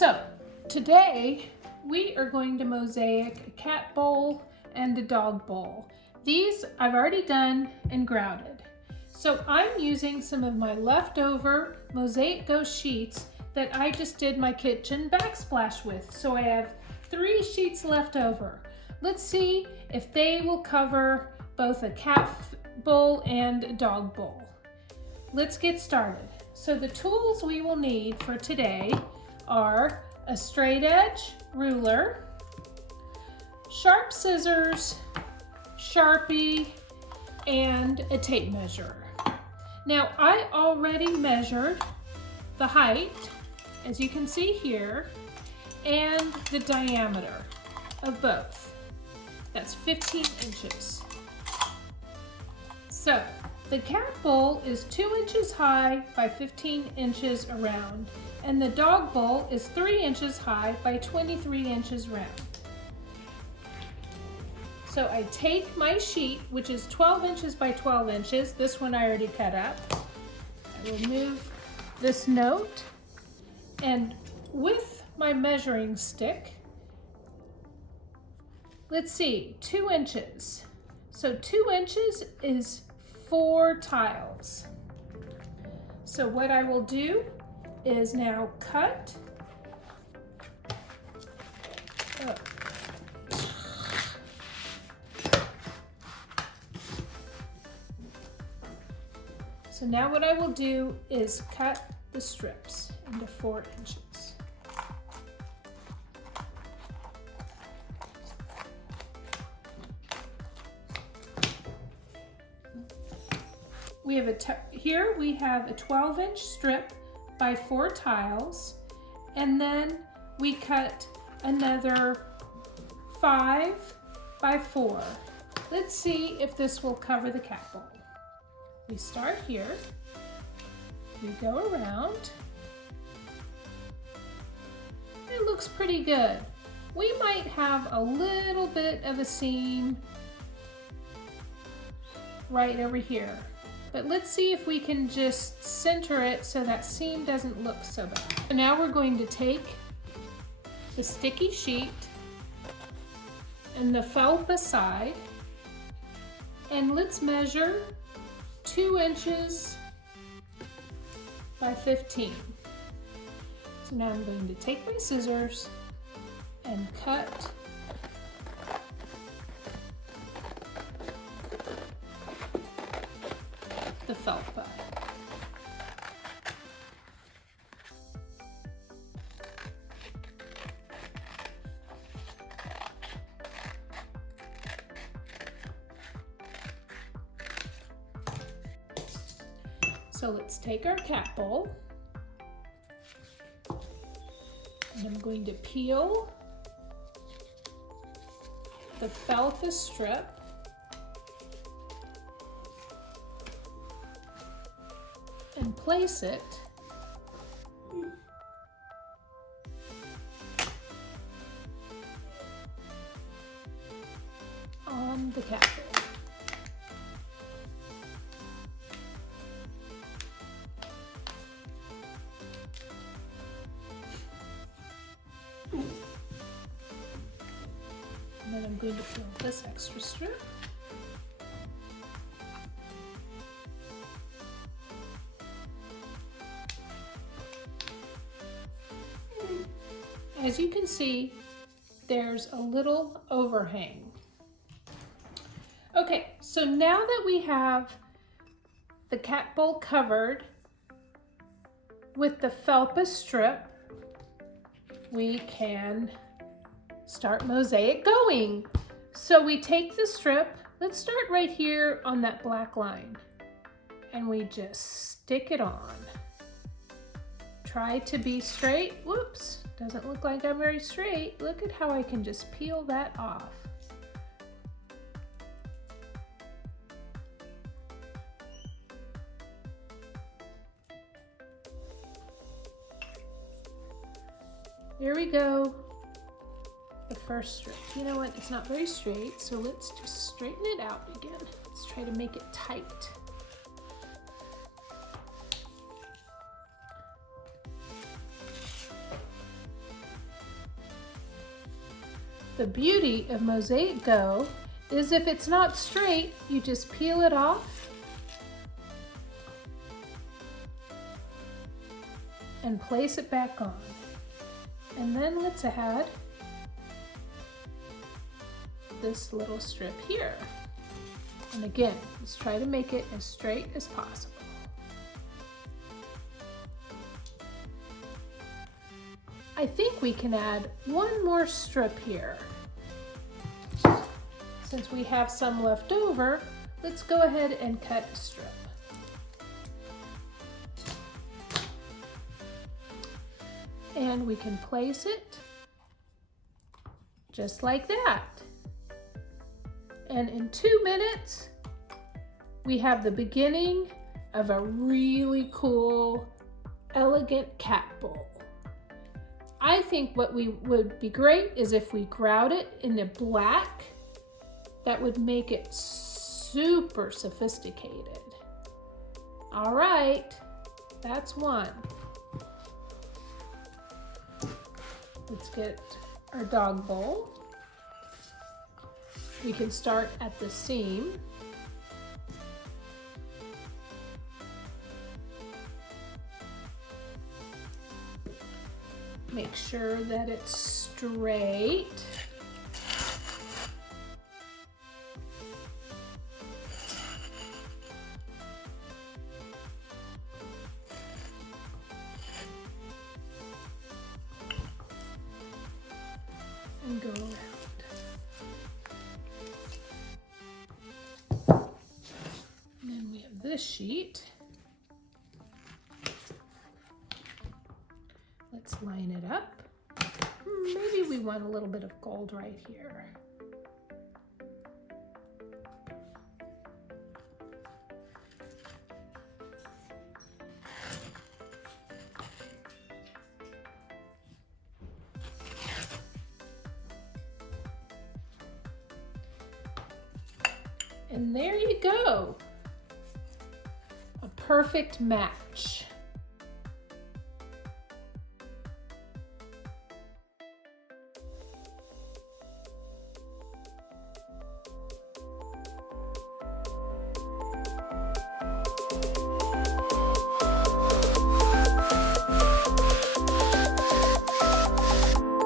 So today we are going to mosaic a cat bowl and a dog bowl. These I've already done and grouted. So I'm using some of my leftover Mosaic Go sheets that I just did my kitchen backsplash with. So I have 3 sheets left over. Let's see if they will cover both a cat bowl and a dog bowl. Let's get started. So the tools we will need for today are a straight edge ruler, sharp scissors, Sharpie, and a tape measure. Now I already measured the height, as you can see here, and the diameter of both. That's 15 inches. So the cat bowl is 2 inches high by 15 inches around, and the dog bowl is 3 inches high by 23 inches round. So I take my sheet, which is 12 inches by 12 inches. This one I already cut up. I will move this note, and with my measuring stick, let's see, 2 inches. So 2 inches is 4 tiles. So what I will do is now cut. So now what I will do is cut the strips into 4 inches. We have here we have a 12-inch strip by 4 tiles, and then we cut another 5 by 4. Let's see if this will cover the cat bowl. We start here, we go around. It looks pretty good. We might have a little bit of a seam right over here. But let's see if we can just center it so that seam doesn't look so bad. So now we're going to take the sticky sheet and the felt side, and let's measure 2 inches by 15. So now I'm going to take my scissors and cut the felt pad. So let's take our cat bowl, and I'm going to peel the felpa strip and place it on the cat bowl. And then I'm going to peel this extra strip. As you can see, there's a little overhang. Okay, so now that we have the cat bowl covered with the felpa strip, we can start mosaic going. So we take the strip, let's start right here on that black line, and we just stick it on. Try to be straight. Whoops, doesn't look like I'm very straight. Look at how I can just peel that off. Here we go. The first strip. You know what? It's not very straight, so let's just straighten it out again. Let's try to make it tight. The beauty of Mosaic Go is if it's not straight, you just peel it off and place it back on. And then let's add this little strip here. And again, let's try to make it as straight as possible. I think we can add one more strip here. Since we have some left over, let's go ahead and cut a strip. And we can place it just like that. And in 2 minutes, we have the beginning of a really cool, elegant cat bowl. I think what would be great is if we grout it in the black. That would make it super sophisticated. All right, that's one. Let's get our dog bowl. We can start at the seam. Make sure that it's straight. And go around. And then we have this sheet. Let's line it up. Maybe we want a little bit of gold right here. And there you go. A perfect match.